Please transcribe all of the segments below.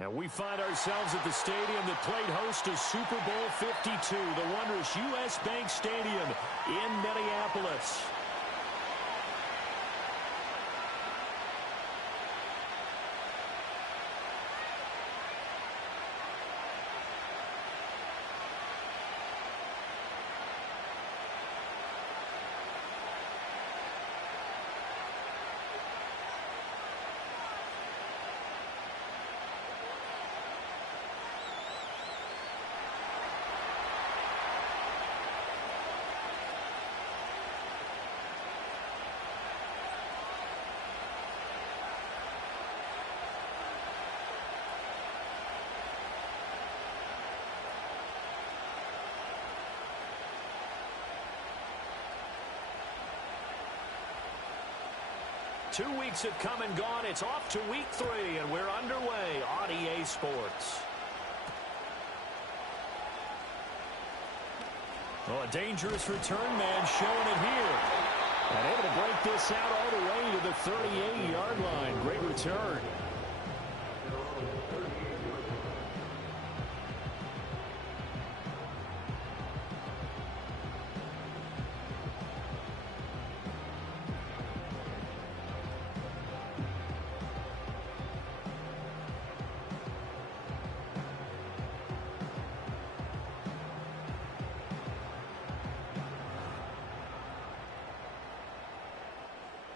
And we find ourselves at the stadium that played host to Super Bowl 52, the wondrous U.S. Bank Stadium in Minneapolis. Two weeks have come and gone. It's off to week 3, and we're underway on EA Sports. Oh, a dangerous return man showing it here. And able to break this out all the way to the 38-yard line. Great return.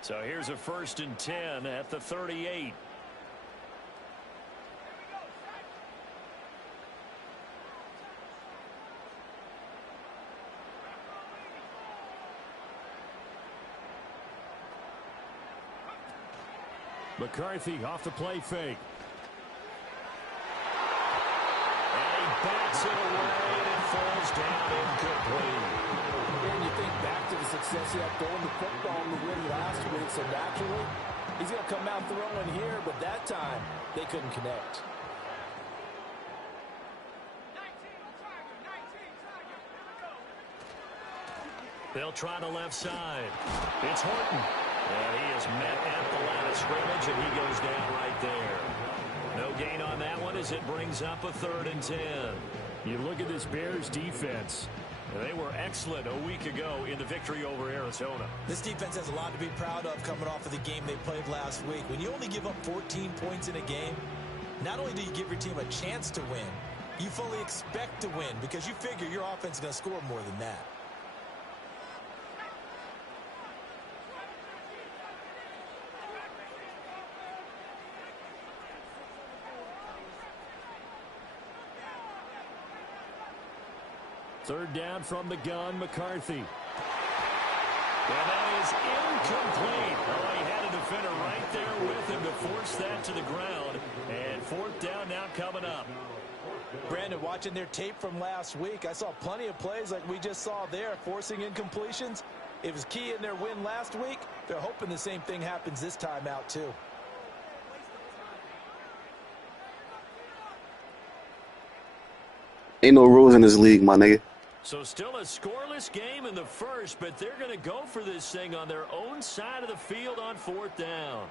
So here's a 1st and 10 at the 38. McCarthy off the play fake. And he bats it away and it falls down incomplete. And you think back to the success he had throwing the football in the win last week, so naturally, he's going to come out throwing here, but that time, they couldn't connect. They'll try the left side. It's Horton. And he is met at the line of scrimmage, and he goes down right there. No gain on that one as it brings up a 3rd and 10. You look at this Bears defense. They were excellent a week ago in the victory over Arizona. This defense has a lot to be proud of coming off of the game they played last week. When you only give up 14 points in a game, not only do you give your team a chance to win, you fully expect to win because you figure your offense is going to score more than that. Third down from the gun, McCarthy. And that is incomplete. Oh, he had a defender right there with him to force that to the ground. And 4th down now coming up. Brandon, watching their tape from last week, I saw plenty of plays like we just saw there, forcing incompletions. It was key in their win last week. They're hoping the same thing happens this time out, too. Ain't no rules in this league, my nigga. So still a scoreless game in the first, but they're going to go for this thing on their own side of the field on 4th down.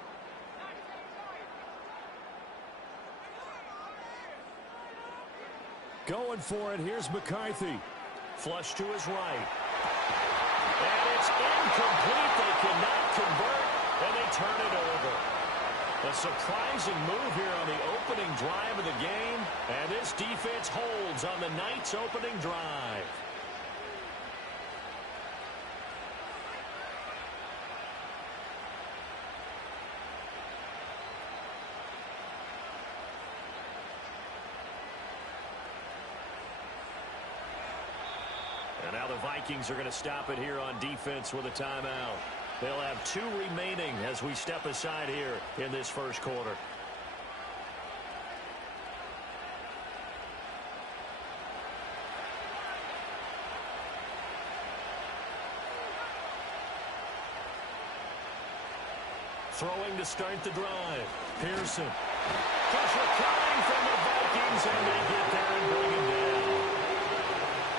Going for it. Here's McCarthy. Flush to his right. And it's incomplete. They cannot convert, and they turn it over. A surprising move here on the opening drive of the game, and this defense holds on the night's opening drive. And now the Vikings are going to stop it here on defense with a timeout. They'll have 2 remaining as we step aside here in this first quarter. Throwing to start the drive. Pearson. Pressure coming from the Vikings, and they get there and bring him down.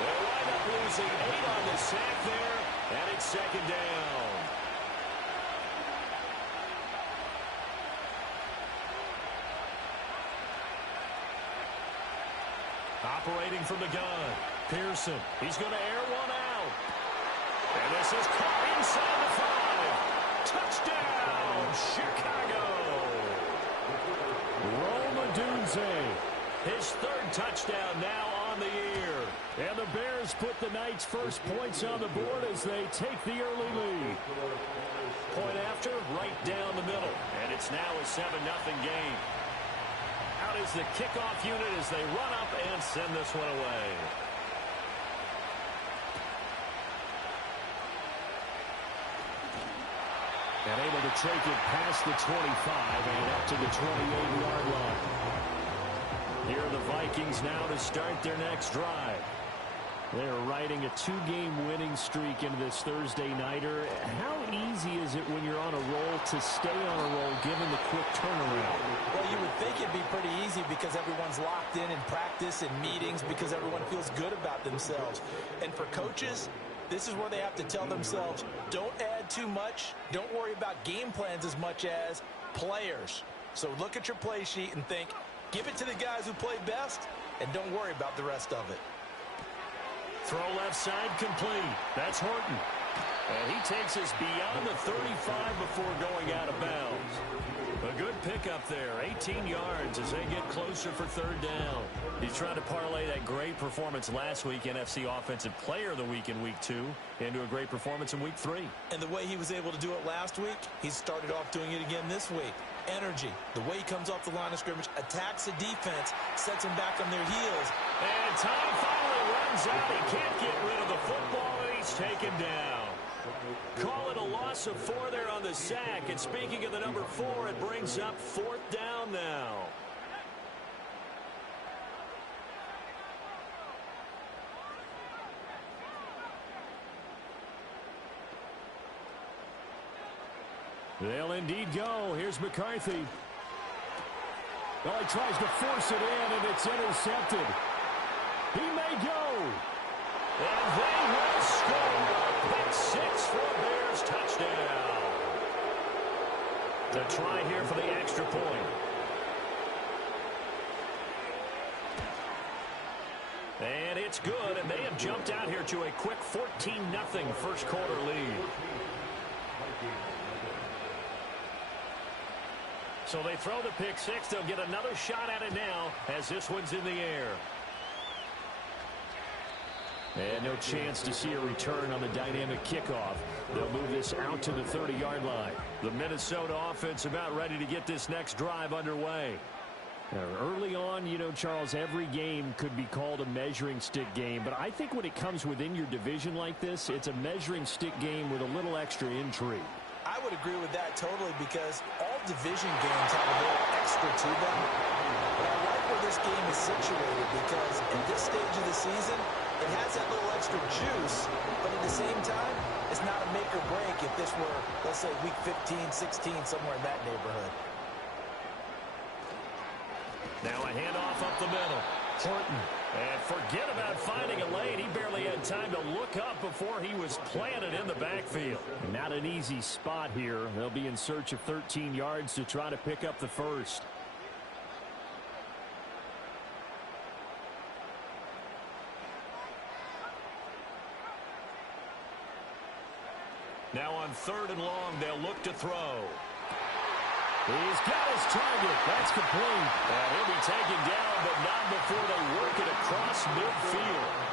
They'll wind up losing 8 on the sack there, and it's 2nd down. Operating from the gun. Pearson. He's going to air one out. And this is caught inside the 5. Touchdown, Chicago. Roma Dunze. His 3rd touchdown now on the year. And the Bears put the Knights' first points on the board as they take the early lead. Point after, right down the middle. And it's now a 7-0 game. Out is the kickoff unit as they run up and send this one away. And able to take it past the 25 and up to the 28-yard line. Here are the Vikings now to start their next drive. They're riding a 2-game winning streak into this Thursday nighter. How easy is it when you're on a roll to stay on a roll given the quick turnaround? Well, you would think it'd be pretty easy because everyone's locked in practice and meetings because everyone feels good about themselves. And for coaches, this is where they have to tell themselves, don't add too much. Don't worry about game plans as much as players. So look at your play sheet and think, give it to the guys who play best, and don't worry about the rest of it. Throw left side complete. That's Horton. And he takes us beyond the 35 before going out of bounds. A good pickup there. 18 yards as they get closer for 3rd down. He's trying to parlay that great performance last week, NFC Offensive Player of the Week in Week 2, into a great performance in Week 3. And the way he was able to do it last week, he started off doing it again this week. Energy, the way he comes off the line of scrimmage, attacks the defense, sets them back on their heels. And time finally runs out. He can't get rid of the football, and he's taken down. Call it a loss of 4 there on the sack. And speaking of the number 4, it brings up 4th down now. They'll indeed go. Here's McCarthy. Well, he tries to force it in, and it's intercepted. He may go. And they will score. Pick 6 for a Bears touchdown. To try here for the extra point. And it's good, and they have jumped out here to a quick 14-0 first quarter lead. So they throw the pick 6. They'll get another shot at it now as this one's in the air. And no chance to see a return on the dynamic kickoff. They'll move this out to the 30-yard line. The Minnesota offense about ready to get this next drive underway. Early on, you know, Charles, every game could be called a measuring stick game. But I think when it comes within your division like this, it's a measuring stick game with a little extra intrigue. I would agree with that totally because all division games have a little extra to them. But I like where this game is situated because at this stage of the season, it has that little extra juice, but at the same time, it's not a make or break if this were, let's say, week 15, 16, somewhere in that neighborhood. Now a handoff up the middle. Horton. And forget about finding a lane. He barely had time to look up before he was planted in the backfield. Not an easy spot here. They'll be in search of 13 yards to try to pick up the first. Now on 3rd and long, they'll look to throw. He's got his target. That's complete. And he'll be taken down, but not before they work it across midfield.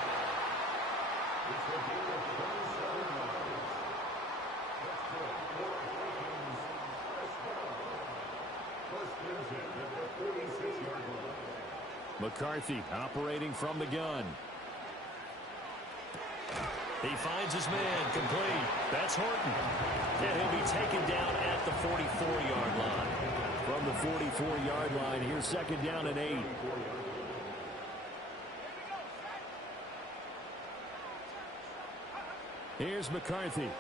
McCarthy operating from the gun. He finds his man, complete. That's Horton. And he'll be taken down at the 44-yard line. From the 44-yard line, here's 2nd down and 8. Here's McCarthy.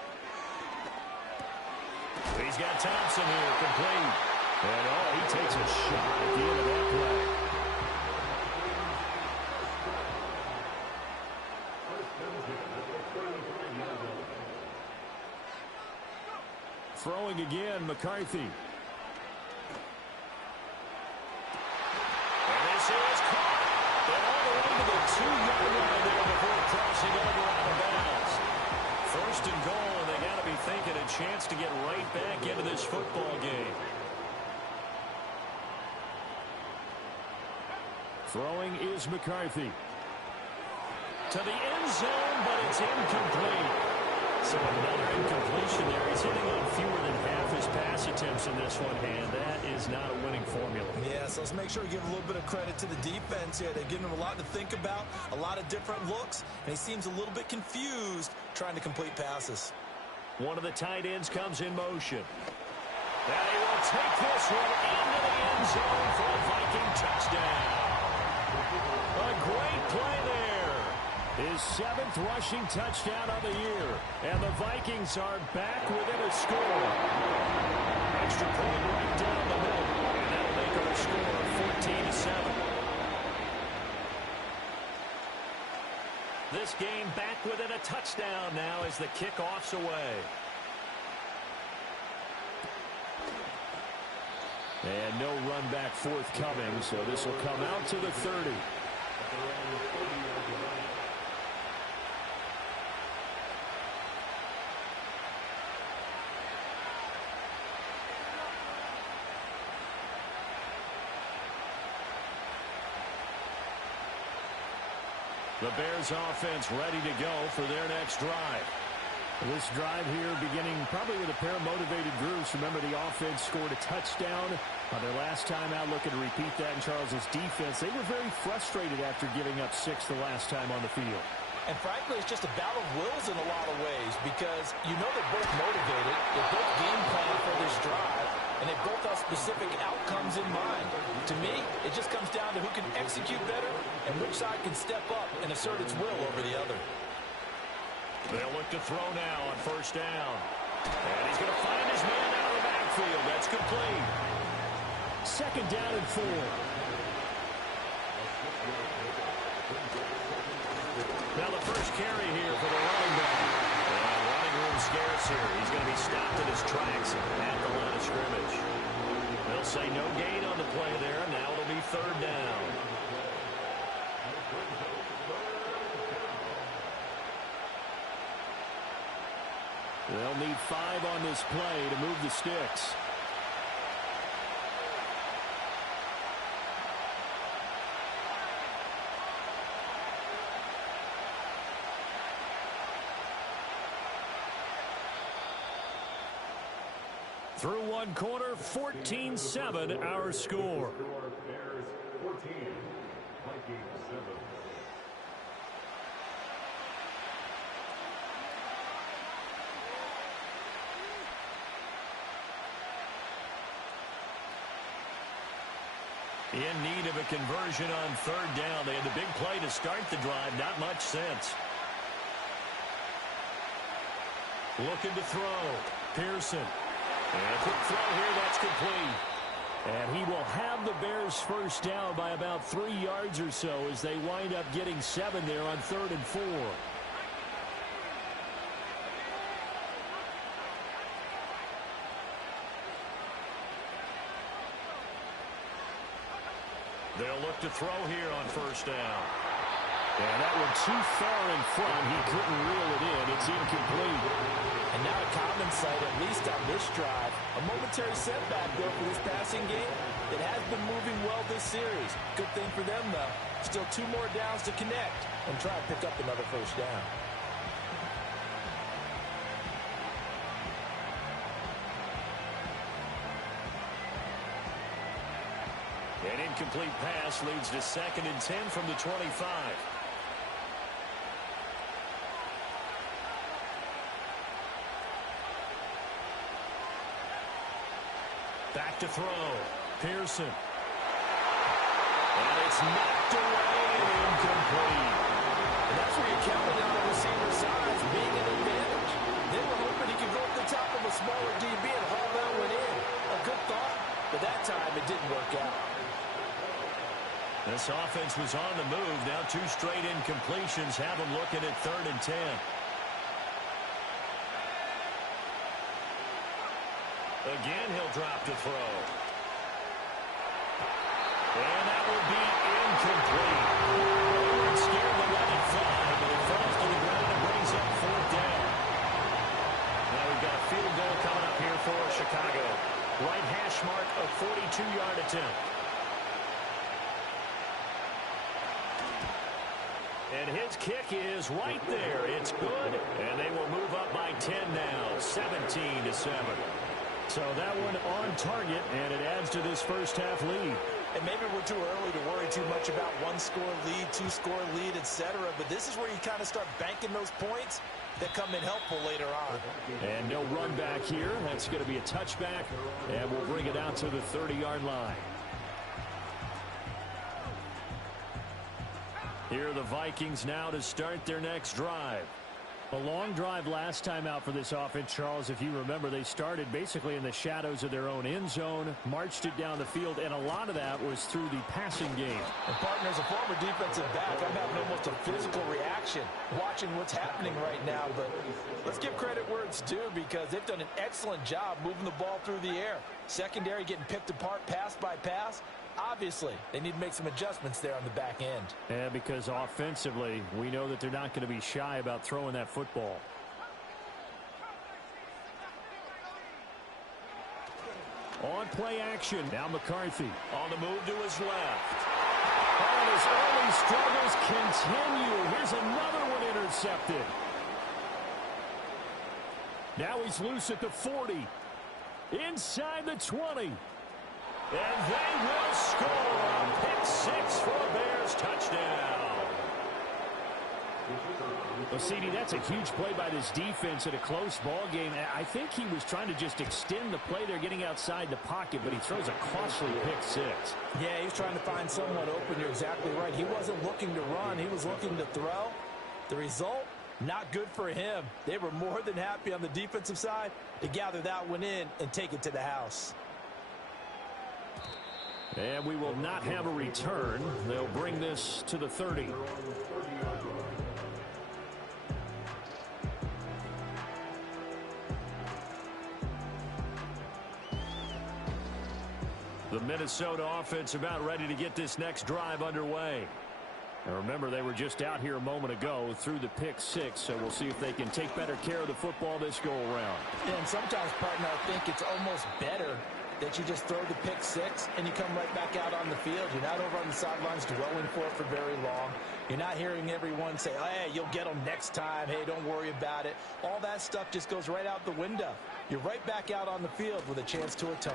He's got Thompson here, complete. And he takes a shot at the end of that play. Throwing again, McCarthy. And this is caught. And all the way to the football game. Throwing is McCarthy. To the end zone, but it's incomplete. So another incompletion there. He's hitting on fewer than half his pass attempts in this one, and that is not a winning formula. Yeah, so let's make sure we give a little bit of credit to the defense here. They've given him a lot to think about, a lot of different looks, and he seems a little bit confused trying to complete passes. One of the tight ends comes in motion. And he will take this one into the end zone for a Viking touchdown. A great play there. His 7th rushing touchdown of the year. And the Vikings are back within a score. Extra point right down the middle. And that'll make our score 14-7. This game back within a touchdown now as the kickoff's away. And no run back forthcoming, so this will come out to the 30. The Bears offense ready to go for their next drive. This drive here beginning probably with a pair of motivated groups. Remember, the offense scored a touchdown on their last time out, looking to repeat that in Charles's defense. They were very frustrated after giving up 6 the last time on the field. And frankly, it's just a battle of wills in a lot of ways because you know they're both motivated. They're both game planning for this drive, and they both have specific outcomes in mind. To me, it just comes down to who can execute better and which side can step up and assert its will over the other. They'll look to throw now on first down. And he's going to find his man out of the backfield. That's complete. 2nd down and 4. Now the first carry here for the running back. And running room scarce here. He's going to be stopped in his tracks at the line of scrimmage. They'll say no gain on the play there. Now it'll be 3rd down. They'll need 5 on this play to move the sticks. Through one quarter, 14-7 our score. Bears 14, Vikings 7. In need of a conversion on 3rd down. They had the big play to start the drive. Not much sense. Looking to throw. Pearson. And a quick throw here. That's complete. And he will have the Bears first down by about 3 yards or so as they wind up getting 7 there on 3rd and 4. They'll look to throw here on first down. And that one too far in front. He couldn't reel it in. It's incomplete. And now a common sight, at least on this drive. A momentary setback, though, for this passing game. It has been moving well this series. Good thing for them, though. Still 2 more downs to connect and try to pick up another first down. An incomplete pass leads to 2nd and 10 from the 25. Back to throw. Pearson. And it's knocked away and incomplete. And that's where you're counting on the receiver's size being an advantage. They were hoping he could go up the top of a smaller DB and haul that one in. A good thought, but that time it didn't work out. This offense was on the move. Now 2 straight incompletions have them looking at 3rd and 10. Again, he'll drop to throw. And that will be incomplete. They weren't scared to let it fly, but it falls to the ground and brings up 4th down. Now we've got a field goal coming up here for Chicago. kick is right there. It's good, and they will move up by 10 now, 17-7. So that one on target, and it adds to this first half lead. And maybe we're too early to worry too much about one-score lead, two-score lead, etc. But this is where you kind of start banking those points that come in helpful later on. And no run back here. That's going to be a touchback, and we'll bring it out to the 30-yard line. Here are the Vikings now to start their next drive. A long drive last time out for this offense, Charles. If you remember, they started basically in the shadows of their own end zone, marched it down the field, and a lot of that was through the passing game. And, partner, as a former defensive back, I'm having almost a physical reaction watching what's happening right now. But let's give credit where it's due, because they've done an excellent job moving the ball through the air. Secondary getting picked apart pass by pass. Obviously, they need to make some adjustments there on the back end. Yeah, because offensively, we know that they're not going to be shy about throwing that football. On play action, now McCarthy. On the move to his left. Oh, his early struggles continue. Here's another one intercepted. Now he's loose at the 40. Inside the 20. And they will score a pick six for a Bears touchdown. Well, CD, that's a huge play by this defense in a close ball game. I think he was trying to just extend the play there, getting outside the pocket, but he throws a costly pick six. Yeah, he's trying to find someone open. You're exactly right. He wasn't looking to run. He was looking to throw. The result, not good for him. They were more than happy on the defensive side to gather that one in and take it to the house. And we will not have a return. They'll bring this to the 30. The Minnesota offense about ready to get this next drive underway. And remember, they were just out here a moment ago through the pick six, so we'll see if they can take better care of the football this go-around. Yeah, and sometimes, partner, I think it's almost better that you just throw the pick six and you come right back out on the field. You're not over on the sidelines dwelling for it for very long. You're not hearing everyone say, hey, you'll get them next time. Hey, don't worry about it. All that stuff just goes right out the window. You're right back out on the field with a chance to atone.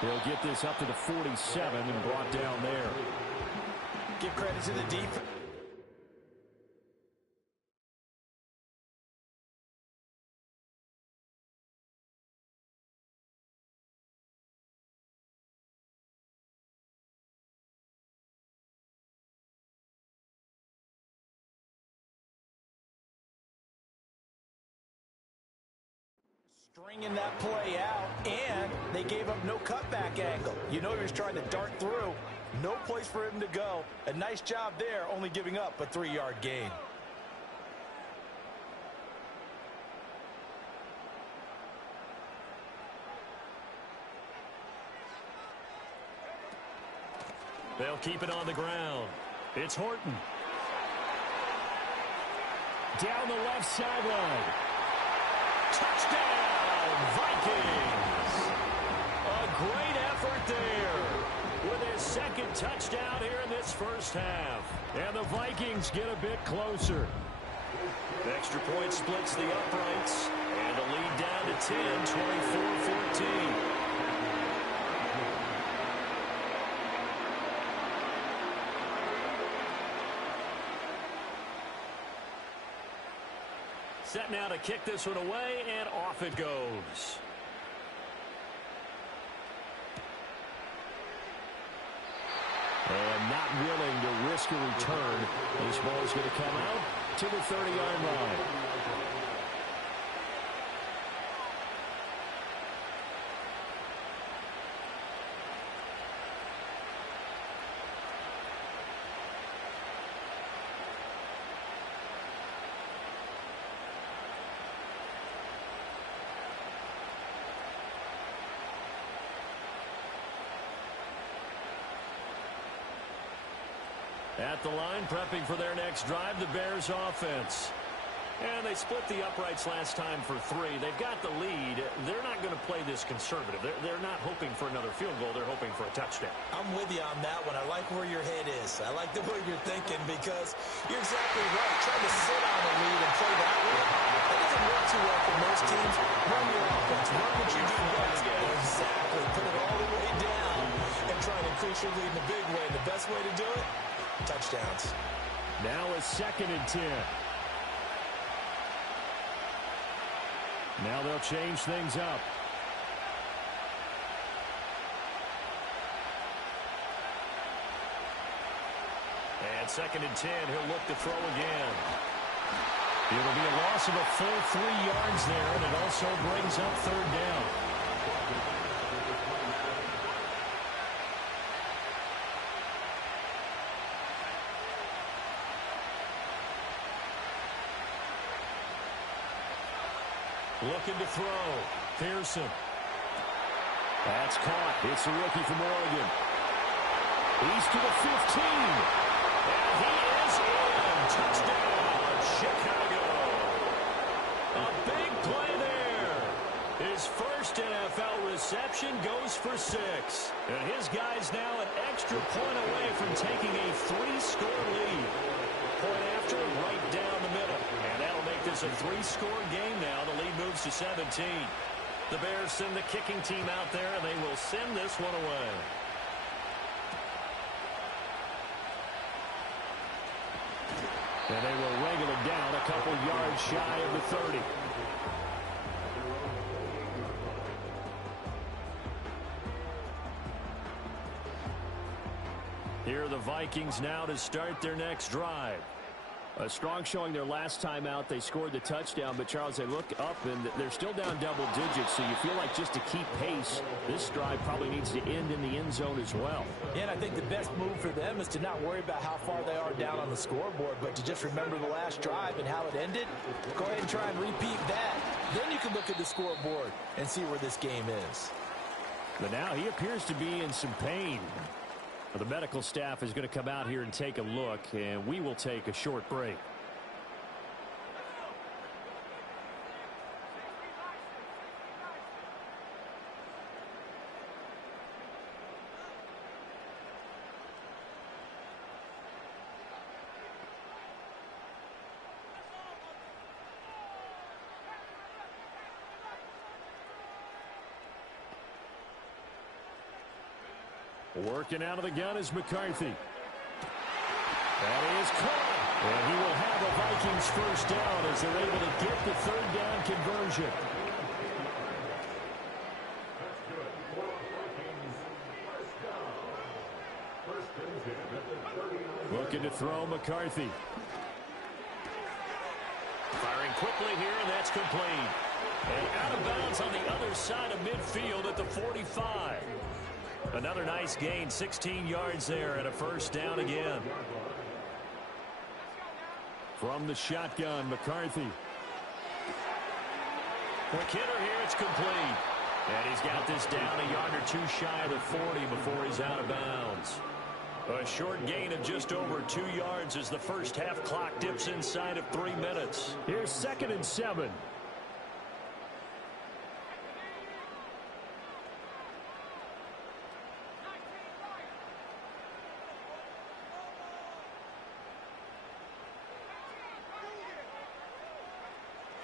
They'll get this up to the 47 and brought down there. Give credit to the defense. Stringing that play out, and they gave up no cutback angle. You know you're trying to dart through. No place for him to go. A nice job there, only giving up a 3-yard gain. They'll keep it on the ground. It's Horton. Down the left sideline. Touchdown, Vikings. A great effort there with his second touchdown here in this first half. And the Vikings get a bit closer. Extra point splits the uprights, and the lead down to 10, 24-14. Set now to kick this one away, and off it goes. And not willing to risk a return. This ball is going to come out to the 30-yard line. At the line, prepping for their next drive, the Bears offense. And they split the uprights last time for 3. They've got the lead. They're not going to play this conservative. They're not hoping for another field goal. They're hoping for a touchdown. I'm with you on that one. I like where your head is. I like the way you're thinking because you're exactly right. Trying to sit on the lead and play that way, that doesn't work too well for most teams. Run your offense. Run what you do best. Exactly. Put it all the way down and try and increase your lead in a big way. And the best way to do it, touchdowns. Now a 2nd and 10. Now they'll change things up. And 2nd and 10, he'll look to throw again. It'll be a loss of a full 3 yards there, and it also brings up 3rd down. Looking to throw. Pearson. That's caught. It's a rookie from Oregon. He's to the 15. And he is in. Touchdown, Chicago. A big play there. His first NFL reception goes for 6. And his guy's now an extra point away from taking a 3-score lead. Point after, right down the middle. And that'll make this a 3-score game now. The lead moves to 17. The Bears send the kicking team out there, and they will send this one away. And they will wrangle it down a couple yards shy of the 30. Here are the Vikings now to start their next drive. A strong showing their last time out. They scored the touchdown, but, Charles, they look up, and they're still down double digits, so you feel like just to keep pace, this drive probably needs to end in the end zone as well. Yeah, and I think the best move for them is to not worry about how far they are down on the scoreboard, but to just remember the last drive and how it ended. Go ahead and try and repeat that. Then you can look at the scoreboard and see where this game is. But now he appears to be in some pain. The medical staff is going to come out here and take a look, and we will take a short break. Working out of the gun is McCarthy. That is caught. And he will have the Vikings first down as they're able to get the 3rd down conversion. Looking to throw McCarthy. Firing quickly here, and that's complete. And out of bounds on the other side of midfield at the 45. Another nice gain, 16 yards there, and a first down again. From the shotgun, McCarthy. Quick hitter here, it's complete. And he's got this down a yard or 2 shy of the 40 before he's out of bounds. A short gain of just over 2 yards as the first half clock dips inside of 3 minutes. Here's 2nd and 7.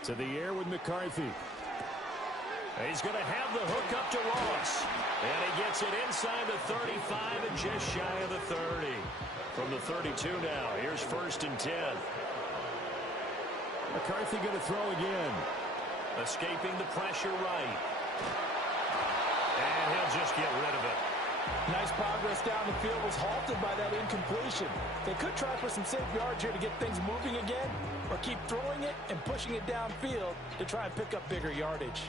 To the air with McCarthy. He's going to have the hook up to Ross. And he gets it inside the 35 and just shy of the 30. From the 32 now, here's 1st and 10. McCarthy going to throw again. Escaping the pressure right. And he'll just get rid of it. Nice progress down the field, was halted by that incompletion. They could try for some safe yards here to get things moving again, or keep throwing it and pushing it downfield to try and pick up bigger yardage.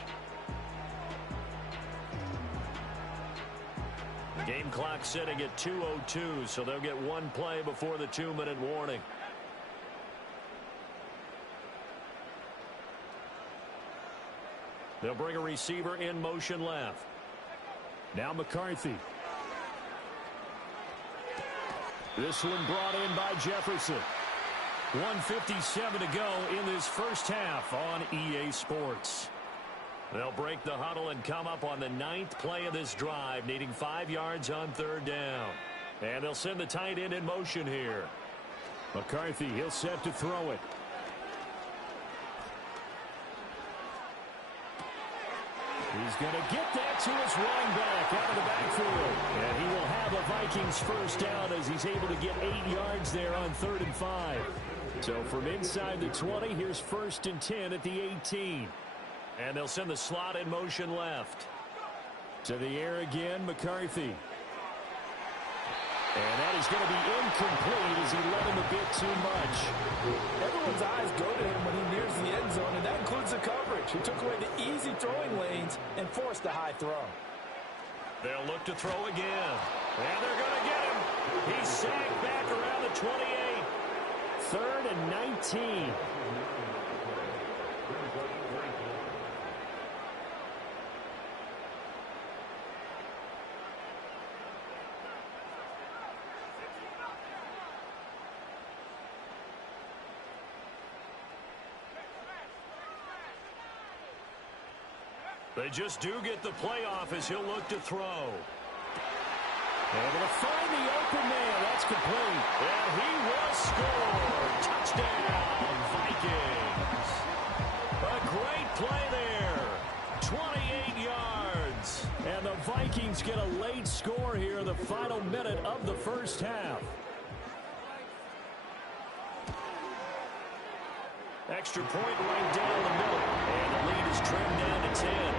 Game clock sitting at 2:02, so they'll get 1 play before the 2-minute warning. They'll bring a receiver in motion left. Now McCarthy. This one brought in by Jefferson. 1:57 to go in this first half on EA Sports. They'll break the huddle and come up on the 9th play of this drive, needing 5 yards on 3rd down. And they'll send the tight end in motion here. McCarthy, he'll set to throw it. He's going to get that to his running back out of the backfield. And he will have a Vikings first down as he's able to get 8 yards there on 3rd and 5. So from inside the 20, here's 1st and 10 at the 18. And they'll send the slot in motion left. To the air again, McCarthy. And that is going to be incomplete as he led him a bit too much. Everyone's eyes go to him when he nears the end zone, and that includes the coverage. He took away the easy throwing lanes and forced a high throw. They'll look to throw again. And they're going to get him. He's sacked back around the 28. 3rd and 19. They just do get the playoff as he'll look to throw. Able to find the open man. That's complete. And he will score. Touchdown, Vikings. A great play there. 28 yards. And the Vikings get a late score here in the final minute of the first half. Extra point right down the middle. And the lead is trimmed down to 10.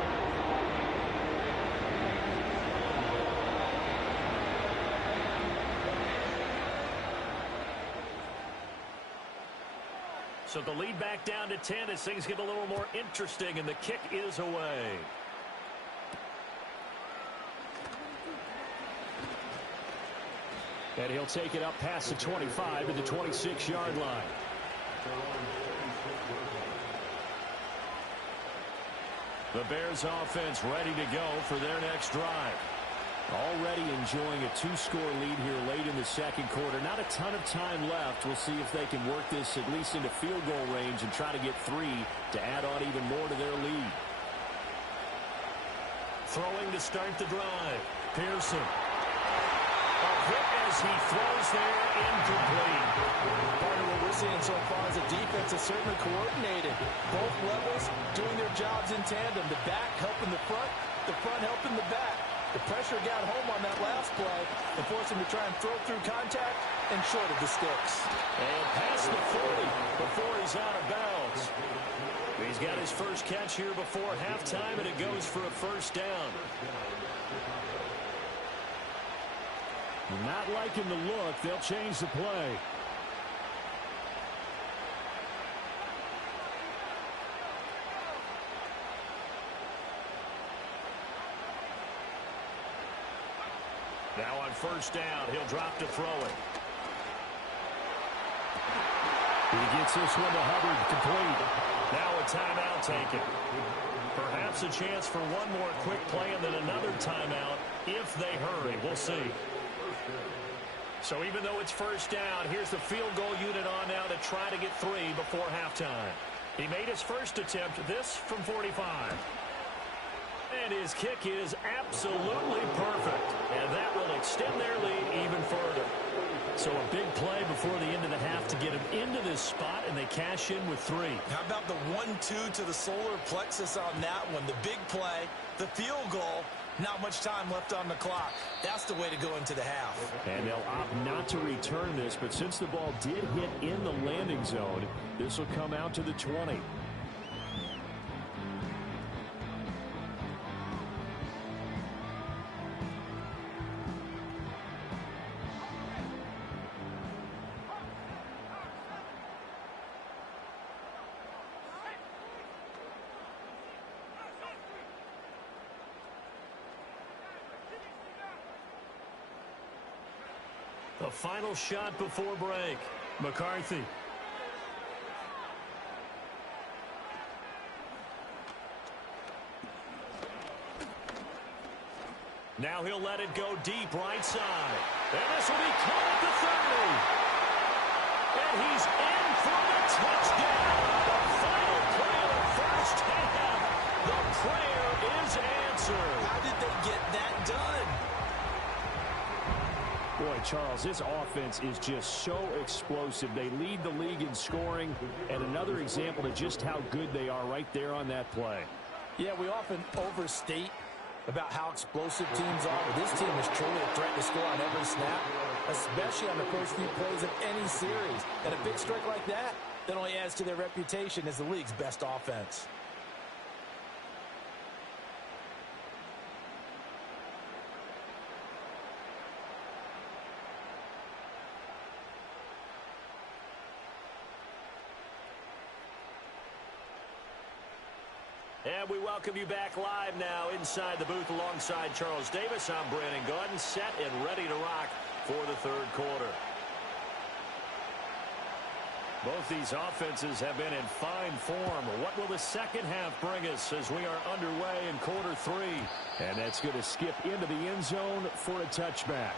So the lead back down to 10 as things get a little more interesting, and the kick is away. And he'll take it up past the 25 to the 26-yard line. The Bears offense ready to go for their next drive. Already enjoying a 2-score lead here late in the second quarter. Not a ton of time left. We'll see if they can work this at least into field goal range and try to get 3 to add on even more to their lead. Throwing to start the drive. Pearson. A hit as he throws there, incomplete. Part of what we're seeing so far is the defense is certainly coordinated. Both levels doing their jobs in tandem. The back helping the front helping the back. The pressure got home on that last play and forced him to try and throw through contact and short of the sticks. And past the 40 before he's out of bounds. He's got his first catch here before halftime, and it goes for a first down. Not liking the look. They'll change the play. Now on first down, he'll drop to throw it. He gets this one to Hubbard, complete. Now a timeout taken. Perhaps a chance for one more quick play and then another timeout if they hurry. We'll see. So even though it's first down, here's the field goal unit on now to try to get 3 before halftime. He made his first attempt, this from 45. And his kick is absolutely perfect. And that will extend their lead even further. So a big play before the end of the half to get him into this spot, and they cash in with 3. How about the 1-2 to the solar plexus on that one? The big play, the field goal, not much time left on the clock. That's the way to go into the half. And they'll opt not to return this, but since the ball did hit in the landing zone, this will come out to the 20. The final shot before break. McCarthy. Now he'll let it go deep right side. And this will be caught at the 30. And And he's in for the touchdown. The final play of the first half. The prayer is answered. How did they get that done? Boy, Charles, this offense is just so explosive. They lead the league in scoring, and another example of just how good they are right there on that play. Yeah, we often overstate about how explosive teams are, but this team is truly a threat to score on every snap, especially on the first few plays of any series. And a big strike like that only adds to their reputation as the league's best offense. And we welcome you back live now inside the booth alongside Charles Davis. I'm Brandon Gaudin, set and ready to rock for the third quarter. Both these offenses have been in fine form. What will the second half bring us as we are underway in quarter three? And that's going to skip into the end zone for a touchback.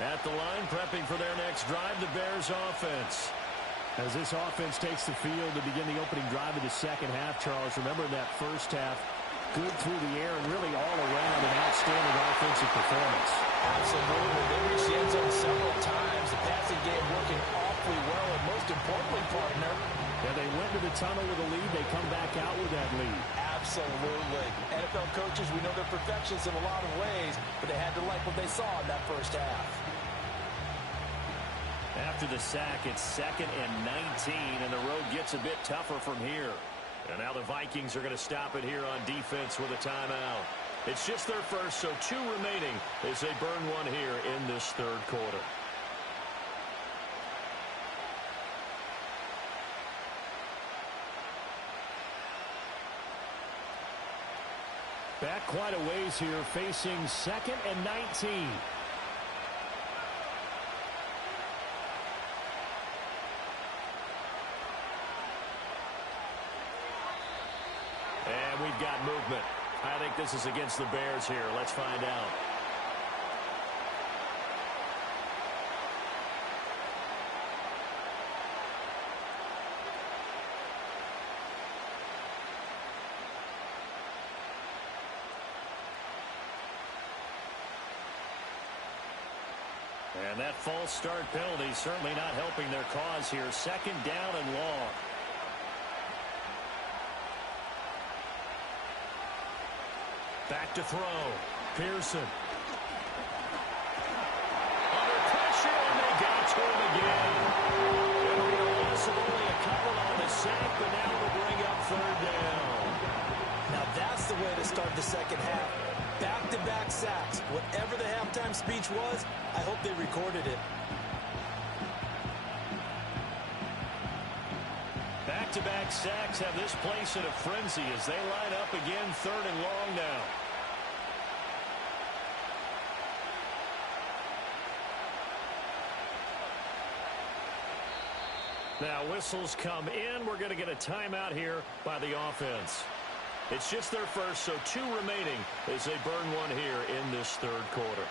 At the line, prepping for their next drive, the Bears offense. As this offense takes the field to begin the opening drive of the second half, Charles, remember in that first half, good through the air and really all around an outstanding offensive performance. Absolutely. They reached the end zone several times. The passing game working awfully well, and most importantly, partner, Yeah, they went to the tunnel with a lead. They come back out with that lead. absolutely. NFL coaches, we know they're perfectionists in a lot of ways, but they had to like what they saw in that first half. After the sack, it's 2nd and 19, and the road gets a bit tougher from here. And now the Vikings are going to stop it here on defense with a timeout. It's just their first, so 2 remaining as they burn one here in this third quarter. Back quite a ways here, facing 2nd and 19. And we've got movement. I think this is against the Bears here. Let's find out. And that false start penalty certainly not helping their cause here. 2nd down and long. Back to throw. Pearson. Under pressure, and they got to him again. It'll be a loss of only a couple on the sack, but now we'll bring up 3rd down. Now that's the way to start the second half. Back-to-back sacks. Whatever the halftime speech was, I hope they recorded it. Back-to-back sacks have this place in a frenzy as they line up again 3rd and long now. Now whistles come in. We're going to get a timeout here by the offense. It's just their first, so 2 remaining as they burn one here in this third quarter.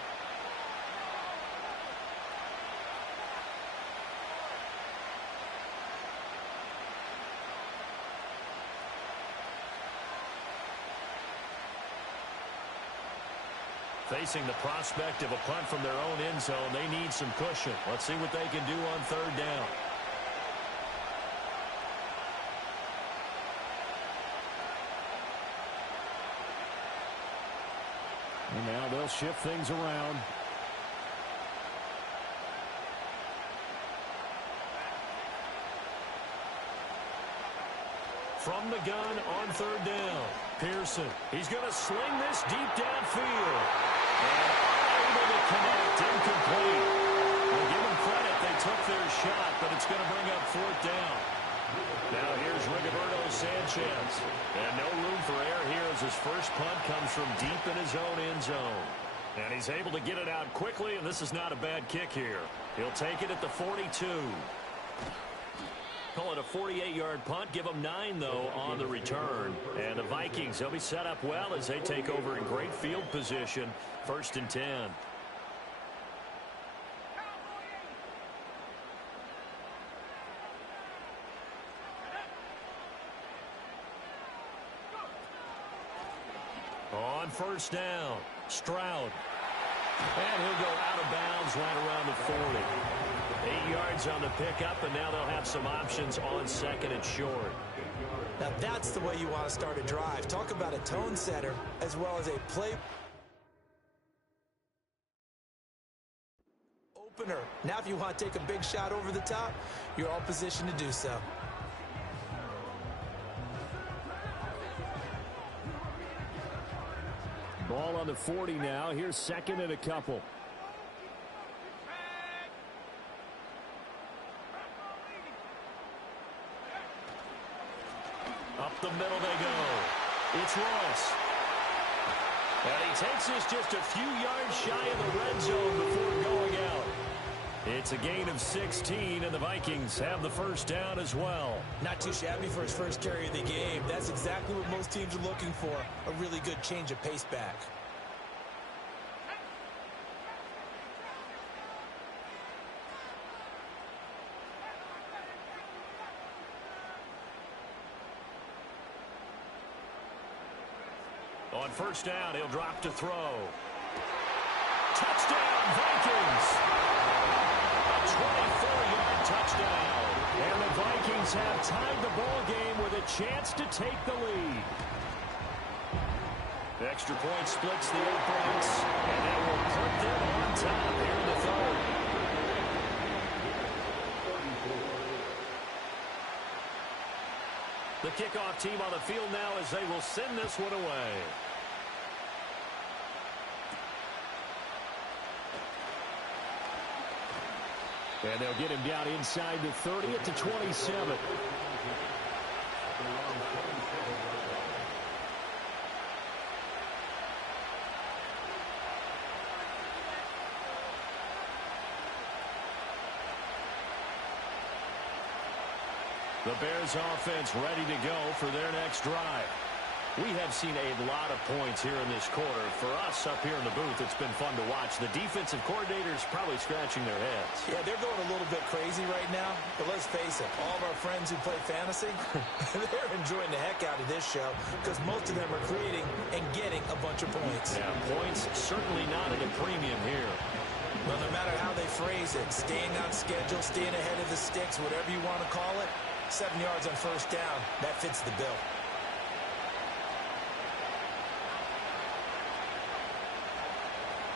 Facing the prospect of a punt from their own end zone, they need some cushion. Let's see what they can do on 3rd down. And now they'll shift things around. From the gun on 3rd down, Pearson. He's going to sling this deep downfield. And unable to connect, incomplete. We'll give them credit. They took their shot, but it's going to bring up 4th down. Now here's Rigoberto Sanchez. And no room for error here as his first punt comes from deep in his own end zone. And he's able to get it out quickly, and this is not a bad kick here. He'll take it at the 42. Call it a 48-yard punt. Give them 9, though, on the return. And the Vikings, they'll be set up well as they take over in great field position. 1st and 10. On 1st down, Stroud. And he'll go out of bounds right around the 40. 8 yards on the pickup, and now they'll have some options on 2nd and short. Now that's the way you want to start a drive. Talk about a tone setter as well as a play opener. Now if you want to take a big shot over the top, you're all positioned to do so. Ball on the 40 now. Here's 2nd and a couple. Up the middle they go. It's Ross. And he takes this just a few yards shy of the red zone before going out. It's a gain of 16, and the Vikings have the 1st down as well. Not too shabby for his first carry of the game. That's exactly what most teams are looking for, a really good change of pace back. On 1st down, he'll drop to throw. Touchdown, Vikings! A 24-yard touchdown. And the Vikings have tied the ball game with a chance to take the lead. The extra point splits the Oakbrox, and that will put them on top here in the 3rd. The kickoff team on the field now as they will send this one away. And they'll get him down inside the 30 at the 27. The Bears offense ready to go for their next drive. We have seen a lot of points here in this quarter. For us up here in the booth, it's been fun to watch. The defensive coordinators probably scratching their heads. Yeah, they're going a little bit crazy right now. But let's face it, all of our friends who play fantasy, they're enjoying the heck out of this show because most of them are creating and getting a bunch of points. Yeah, points certainly not at a premium here. Well, no matter how they phrase it, staying on schedule, staying ahead of the sticks, whatever you want to call it, 7 yards on 1st down, that fits the bill.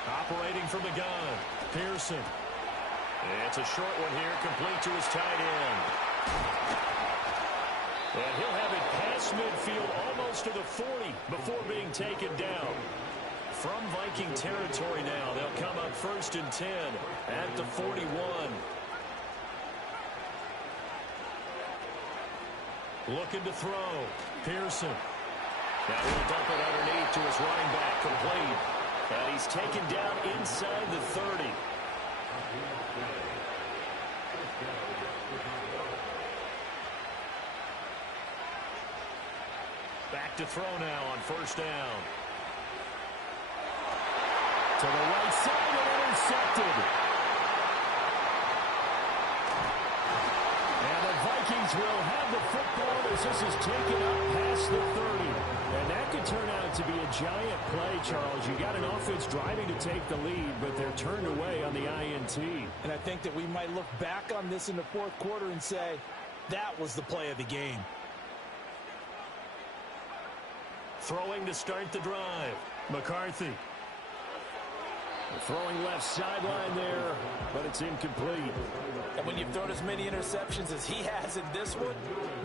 Operating from the gun, Pearson. It's a short one here, complete to his tight end. And he'll have it past midfield, almost to the 40 before being taken down. From Viking territory now, they'll come up 1st and 10 at the 41. Looking to throw. Pearson. Now he'll dump it underneath to his running back. Complete. And he's taken down inside the 30. Back to throw now on 1st down. To the right side and intercepted. And the Vikings will have the football as this is taken up past the 30. And that could turn out to be a giant play, Charles. You got an offense driving to take the lead, but they're turned away on the INT. And I think that we might look back on this in the 4th quarter and say, that was the play of the game. Throwing to start the drive. McCarthy. Throwing left sideline there, but it's incomplete. And when you've thrown as many interceptions as he has in this one,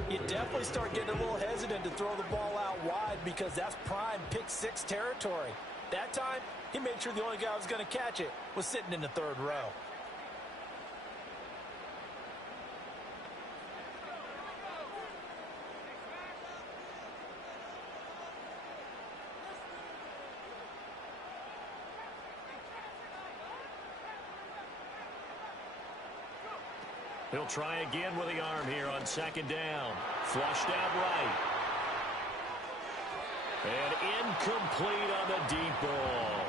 you definitely start getting a little hesitant to throw the ball out wide because that's prime pick-6 territory. That time, he made sure the only guy who was going to catch it was sitting in the 3rd row. He'll try again with the arm here on second down. Flushed out right. And incomplete on the deep ball.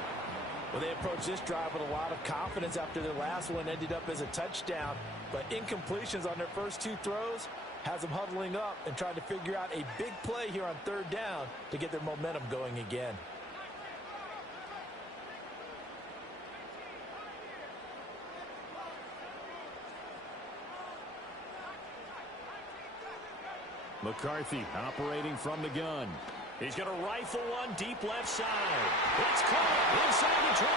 Well, they approached this drive with a lot of confidence after their last one ended up as a touchdown. But incompletions on their first two throws has them huddling up and trying to figure out a big play here on third down to get their momentum going again. McCarthy operating from the gun. He's going to rifle one deep left side. It's caught inside the 25.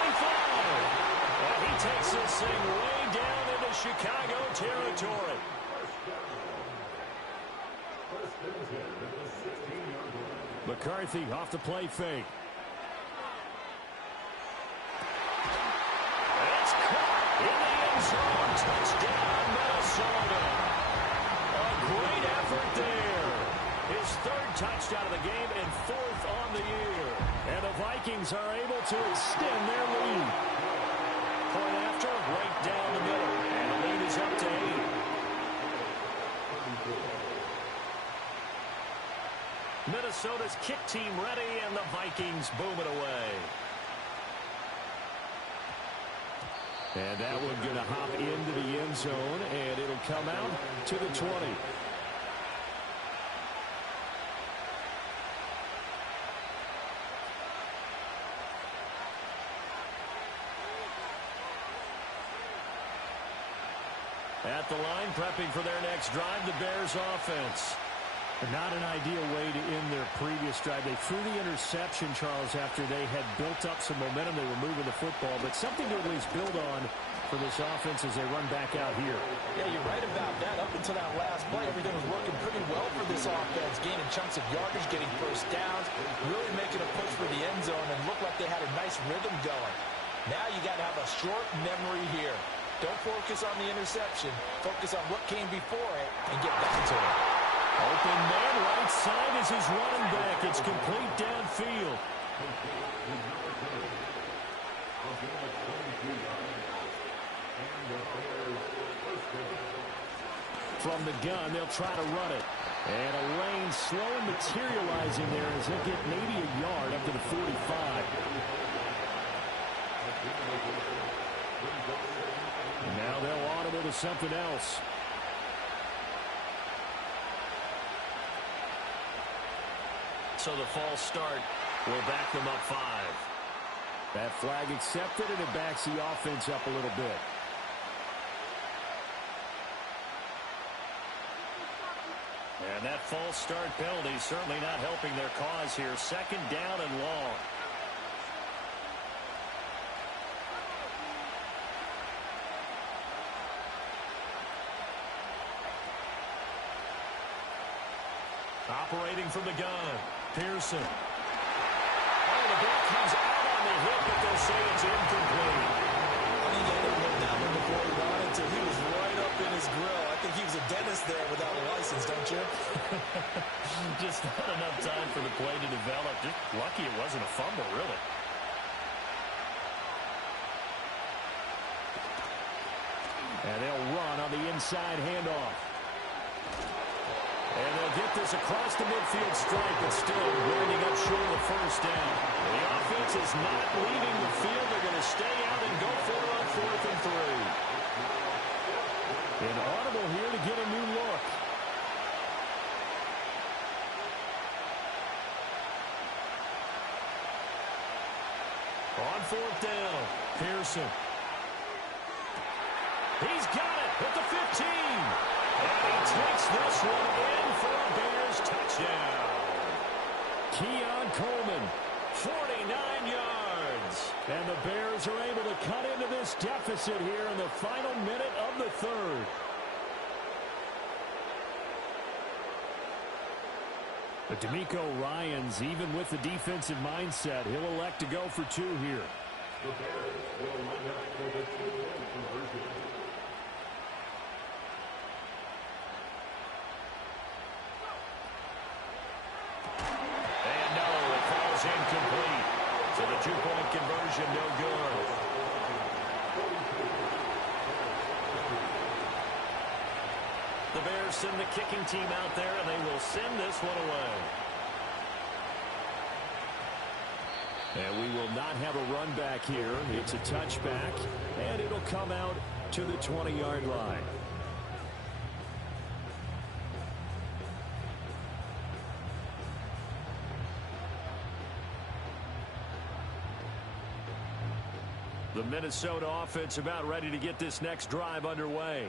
And he takes this thing way down into Chicago territory. McCarthy off the play fake. It's caught in the end zone. Touchdown, Minnesota. A great effort there. His third touchdown of the game and fourth on the year. And the Vikings are able to extend their lead. Point after, right down the middle. And the lead is up to 8. Minnesota's kick team ready, and the Vikings boom it away. And that one going to hop into the end zone, and it'll come out to the 20. At the line, prepping for their next drive, the Bears offense. Not an ideal way to end their previous drive. They threw the interception, Charles, after they had built up some momentum. They were moving the football, but something to at least build on for this offense as they run back out here. Yeah, you're right about that. Up until that last play, everything was working pretty well for this offense, gaining chunks of yardage, getting first downs, really making a push for the end zone, and looked like they had a nice rhythm going. Now you got to have a short memory here. Don't focus on the interception. Focus on what came before it and get back to it. Open man, right side is his running back. It's complete downfield. From the gun, they'll try to run it. And a lane slow materializing there as he'll get maybe a yard up to the 45. Now they'll audible to something else. So the false start will back them up 5. That flag accepted, and it backs the offense up a little bit. And that false start penalty certainly not helping their cause here. Second down and long. Operating from the gun, Pearson. Oh, the ball comes out on the hit, but they'll say it's incomplete. I think they didn't know that one before he ran until he was right up in his grill. I think he was a dentist there without a license, don't you? Just not enough time for the play to develop. Just lucky it wasn't a fumble, really. And they'll run on the inside handoff. And they'll get this across the midfield stripe, but still winding up short of the first down. The offense is not leaving the field. They're going to stay out and go for it on 4th and 3. An audible here to get a new look. On 4th down, Pearson. He's got it at the 15. And he takes this one in for a Bears touchdown. Keon Coleman, 49 yards. and the Bears are able to cut into this deficit here in the final minute of the third. But D'Amico Ryans, even with the defensive mindset, he'll elect to go for 2 here. The Bears will line up for the 2-point conversion. And no, it falls incomplete. So the 2-point conversion, no good. The Bears send the kicking team out there, and they will send this one away. And we will not have a run back here. It's a touchback, and it'll come out to the 20-yard line. The Minnesota offense about ready to get this next drive underway.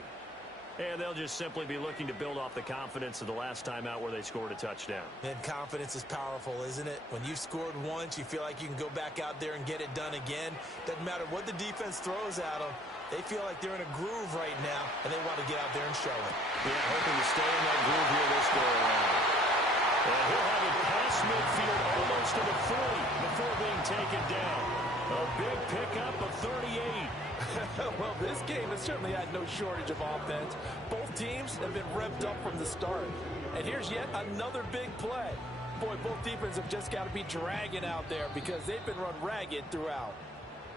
And they'll just simply be looking to build off the confidence of the last time out where they scored a touchdown. And confidence is powerful, isn't it? When you've scored once, you feel like you can go back out there and get it done again. Doesn't matter what the defense throws at them. They feel like they're in a groove right now, and they want to get out there and show it. Yeah, hoping to stay in that groove here this go around. And he'll have it past midfield almost to the 40 before being taken down. A big pickup of 38. Well, this game has certainly had no shortage of offense. Both teams have been revved up from the start. And here's yet another big play. Boy, both defenses have just got to be dragging out there because they've been run ragged throughout.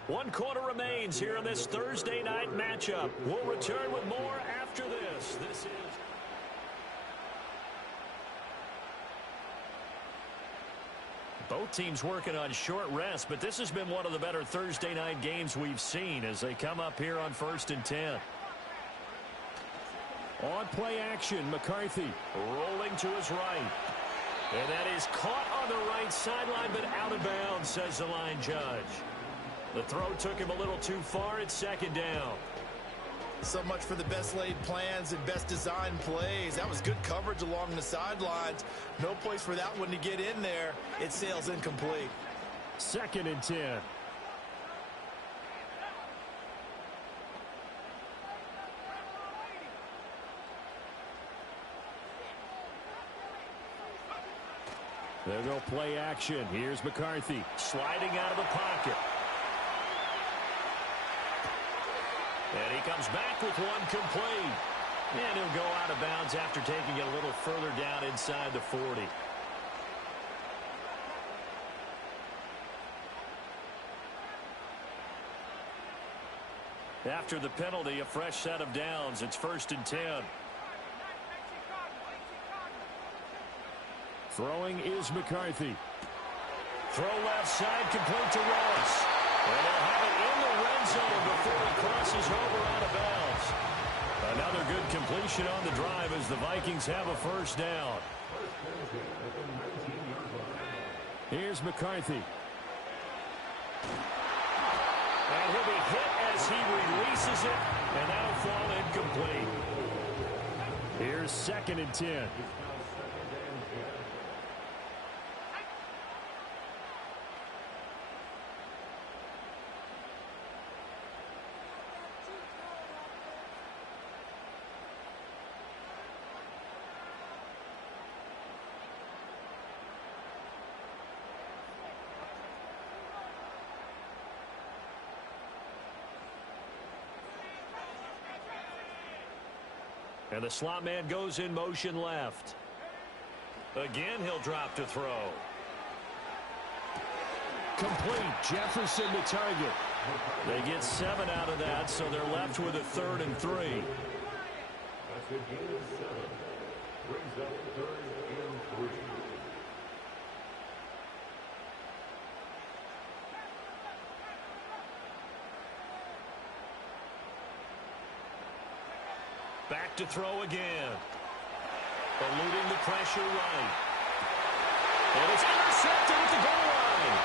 1 quarter remains here in this Thursday night matchup. We'll return with more after this. This is... Both teams working on short rest, but this has been one of the better Thursday night games we've seen as they come up here on 1st and 10. On play action, McCarthy rolling to his right. And that is caught on the right sideline, but out of bounds, says the line judge. The throw took him a little too far. It's 2nd down. So much for the best laid plans and best designed plays. That was good coverage along the sidelines. No place for that one to get in there. It sails incomplete. 2nd and 10. They'll go play action. Here's McCarthy sliding out of the pocket. And he comes back with one complete. And he'll go out of bounds after taking it a little further down inside the 40. After the penalty, a fresh set of downs. It's 1st and 10. Throwing is McCarthy. Throw left side, complete to Ross. And they'll have it in the red zone before he crosses over out of bounds. Another good completion on the drive as the Vikings have a 1st down. Here's McCarthy. And he'll be hit as he releases it, and that'll fall incomplete. Here's 2nd and 10. And the slot man goes in motion left. Again, he'll drop to throw. Complete. Jefferson to target. They get 7 out of that, so they're left with a 3rd and 3. That's a gain of 7. Brings up 3rd and 3. Back to throw again. Eluding the pressure right. And it's intercepted at the goal line.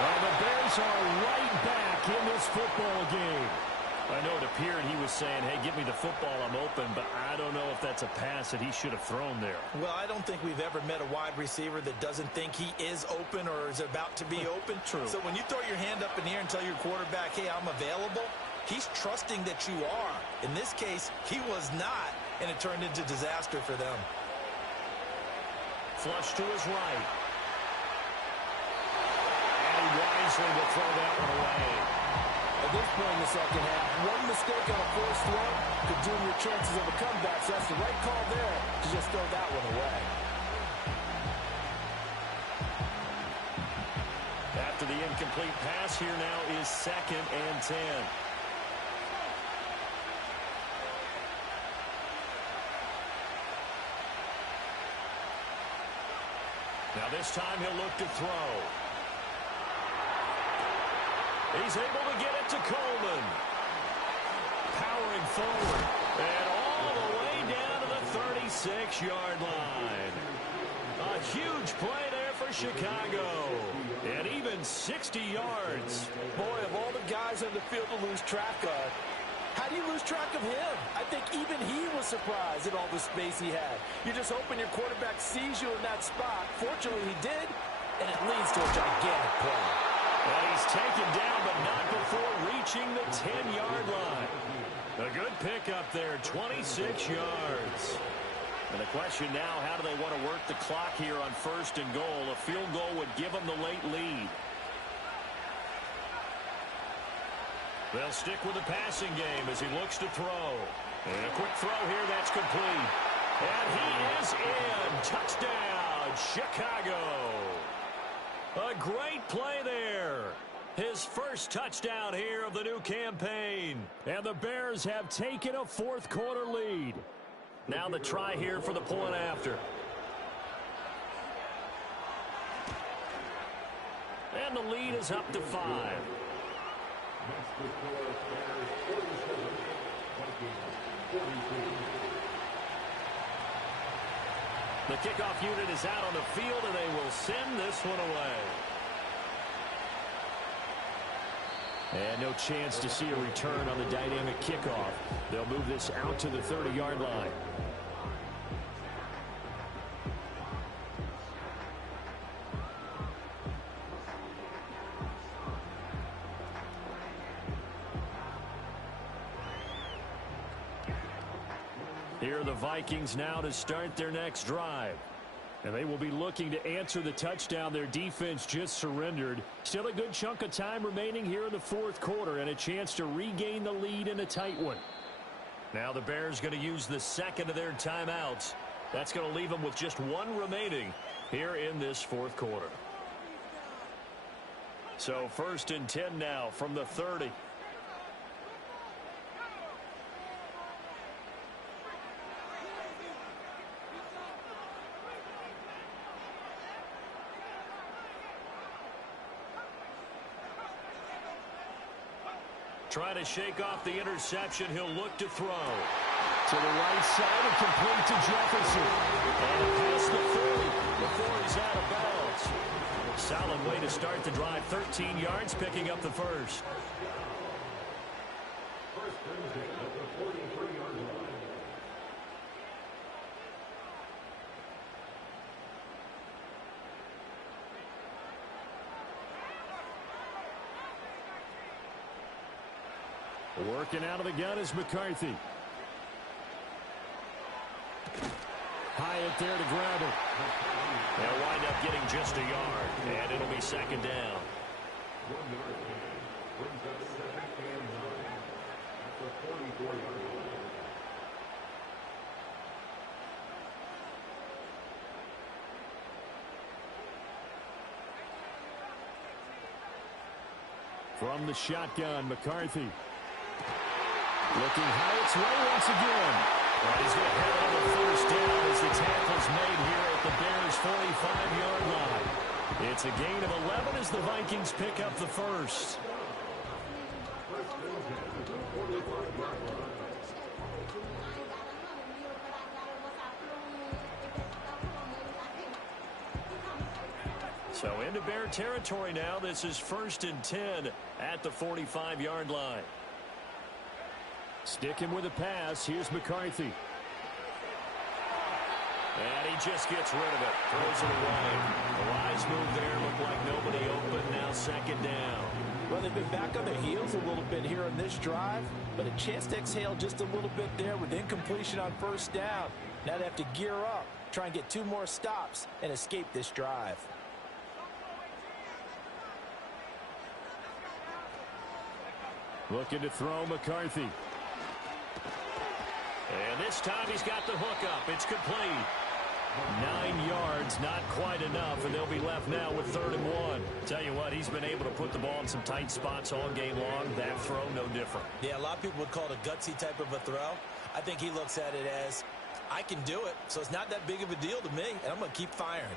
And the Bears are right back in this football game. I know it appeared he was saying, hey, give me the football, I'm open, but I don't know if that's a pass that he should have thrown there. Well, I don't think we've ever met a wide receiver that doesn't think he is open or is about to be open. True. So when you throw your hand up in the air and tell your quarterback, hey, I'm available, he's trusting that you are. In this case, he was not, and it turned into disaster for them. Flush to his right. And he wisely will throw that one away. At this point in the second half, one mistake on a forced throw could doom your chances of a comeback. So that's the right call there to just throw that one away. After the incomplete pass, here now is 2nd and 10. Now this time he'll look to throw. He's able to get it to Coleman. Powering forward. And all the way down to the 36-yard line. A huge play there for Chicago. And even 60 yards. Boy, of all the guys on the field to lose track of, how do you lose track of him? I think even he was surprised at all the space he had. You're just hoping your quarterback sees you in that spot. Fortunately, he did, and it leads to a gigantic play. Well, he's taken down, but not before reaching the 10-yard line. A good pickup there, 26 yards. And the question now, how do they want to work the clock here on 1st and goal? A field goal would give them the late lead. They'll stick with the passing game as he looks to throw. And a quick throw here, that's complete. And he is in. Touchdown, Chicago. A great play there. His first touchdown here of the new campaign. And the Bears have taken a fourth-quarter lead. Now the try here for the point after. And the lead is up to 5. The kickoff unit is out on the field, and they will send this one away. And no chance to see a return on the dynamic kickoff. They'll move this out to the 30-yard line. Here are the Vikings now to start their next drive. And they will be looking to answer the touchdown their defense just surrendered. Still a good chunk of time remaining here in the fourth quarter and a chance to regain the lead in a tight one. Now the Bears going to use the second of their timeouts. That's going to leave them with just one remaining here in this fourth quarter. So 1st and 10 now from the 30. Trying to shake off the interception. He'll look to throw. To the right side and complete to Jefferson. And past the 40 before he's out of bounds. Solid way to start the drive. 13 yards, picking up the first. Working out of the gun is McCarthy. Hyatt there to grab it. They'll wind up getting just a yard, and it'll be second down. 1 yard gain. Brings up 2nd and 9 at the 44-yard line. From the shotgun, McCarthy. Looking Hyatt's way once again. He's going to head on the first down as the tackle's made here at the Bears' 45-yard line. It's a gain of 11 as the Vikings pick up the first. So into Bear territory now. This is 1st and 10 at the 45-yard line. Sticking with a pass. Here's McCarthy. And he just gets rid of it. Throws it away. The wise move there. Looked like nobody open. Now second down. Well, they've been back on their heels a little bit here on this drive, but a chance to exhale just a little bit there with incompletion on first down. Now they have to gear up, try and get 2 more stops, and escape this drive. Looking to throw McCarthy. And this time he's got the hook up. It's complete. 9 yards, not quite enough, and they'll be left now with 3rd and 1. Tell you what, he's been able to put the ball in some tight spots all game long. That throw, no different. Yeah, a lot of people would call it a gutsy type of a throw. I think he looks at it as, I can do it, so it's not that big of a deal to me, and I'm going to keep firing.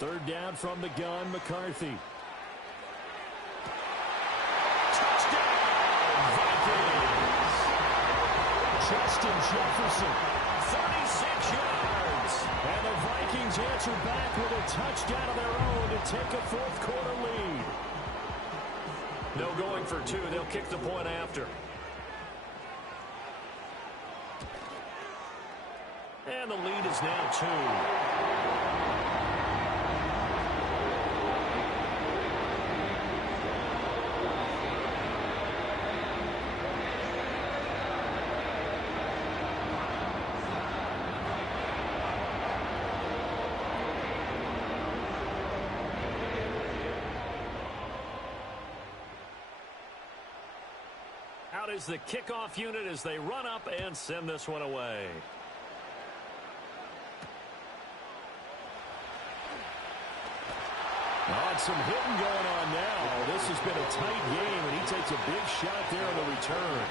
Third down from the gun, McCarthy. Touchdown, Vikings! Justin Jefferson. 36 yards. And the Vikings answer back with a touchdown of their own to take a fourth quarter lead. No going for two. They'll kick the point after. And the lead is now 2. Out is the kickoff unit as they run up and send this one away. Oh, some hitting going on now. This has been a tight game, and he takes a big shot there on the return.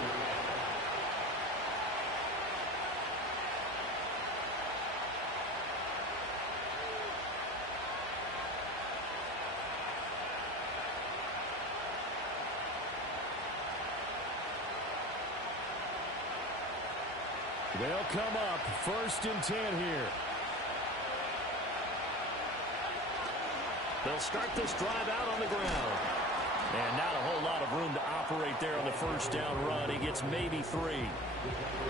They'll come up 1st and 10 here. They'll start this drive out on the ground. And not a whole lot of room to operate there on the first down run. He gets maybe 3.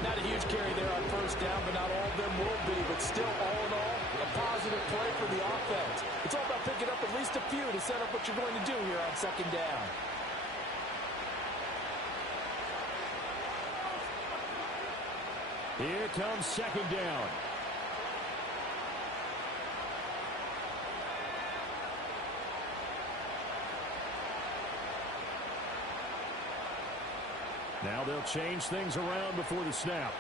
Not a huge carry there on first down, but not all of them will be. But still, all in all, a positive play for the offense. It's all about picking up at least a few to set up what you're going to do here on second down. Here comes second down. Now they'll change things around before the snap.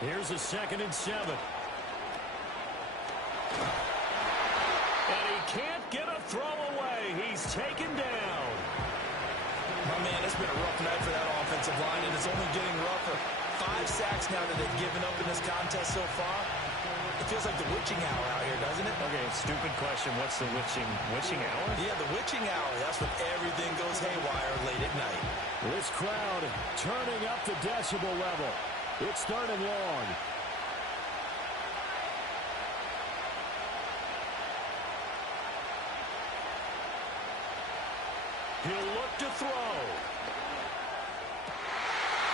Here's a 2nd and 7. And he can't get a throw away. He's taken down. My man, it's been a rough night for that offensive line, and it's only getting rougher. 5 sacks now that they've given up in this contest so far. It feels like the witching hour out here, doesn't it? Okay, stupid question. What's the witching hour? Yeah, the witching hour. That's when everything goes haywire late at night. This crowd turning up the decibel level. It's 3rd and long. He'll look to throw.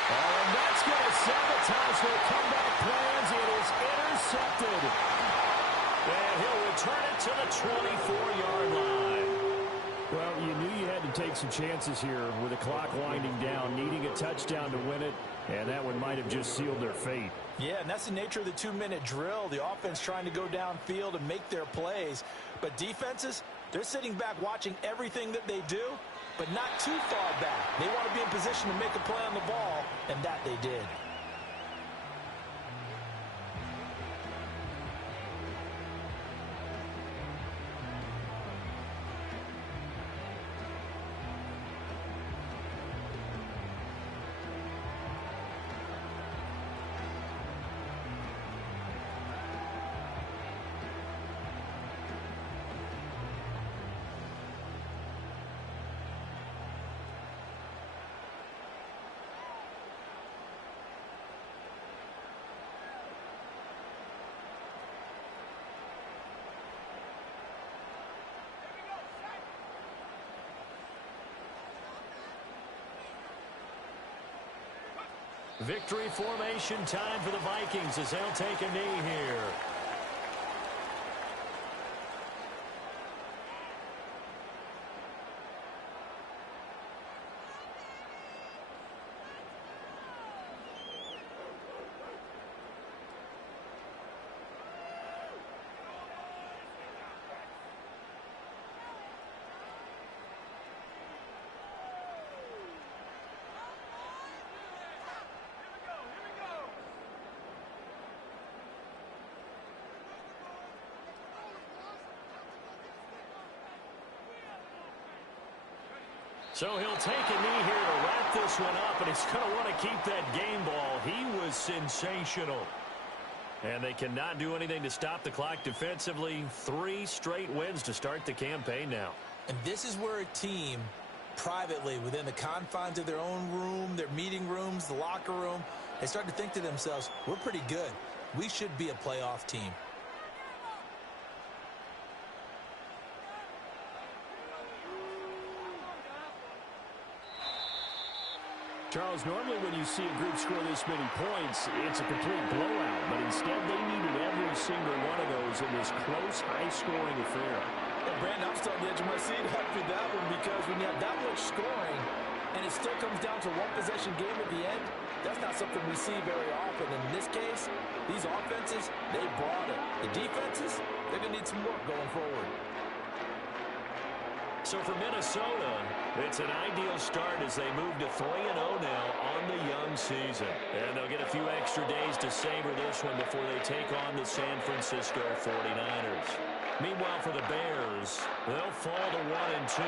Oh, and that's going to sabotage their comeback plans. It is intercepted. And he'll return it to the 24-yard line. Well, you knew you had to take some chances here with the clock winding down, needing a touchdown to win it, and that one might have just sealed their fate. Yeah, and that's the nature of the 2-minute drill. The offense trying to go downfield and make their plays. But defenses, they're sitting back watching everything that they do, but not too far back. They want to be in position to make a play on the ball, and that they did. Victory formation time for the Vikings as they'll take a knee here. So he'll take a knee here to wrap this one up, and he's going to want to keep that game ball. He was sensational. And they cannot do anything to stop the clock defensively. 3 straight wins to start the campaign now. And this is where a team, privately, within the confines of their own room, their meeting rooms, the locker room, they start to think to themselves, we're pretty good. We should be a playoff team. Charles, normally when you see a group score this many points, it's a complete blowout. But instead, they needed every single one of those in this close, high-scoring affair. Well, Brandon, I'm still on the edge of my seat after that one because when you have that much scoring and it still comes down to one possession game at the end, that's not something we see very often. In this case, these offenses, they brought it. The defenses, they're going to need some work going forward. So for Minnesota, it's an ideal start as they move to 3-0 now on the young season. And they'll get a few extra days to savor this one before they take on the San Francisco 49ers. Meanwhile, for the Bears, they'll fall to 1-2.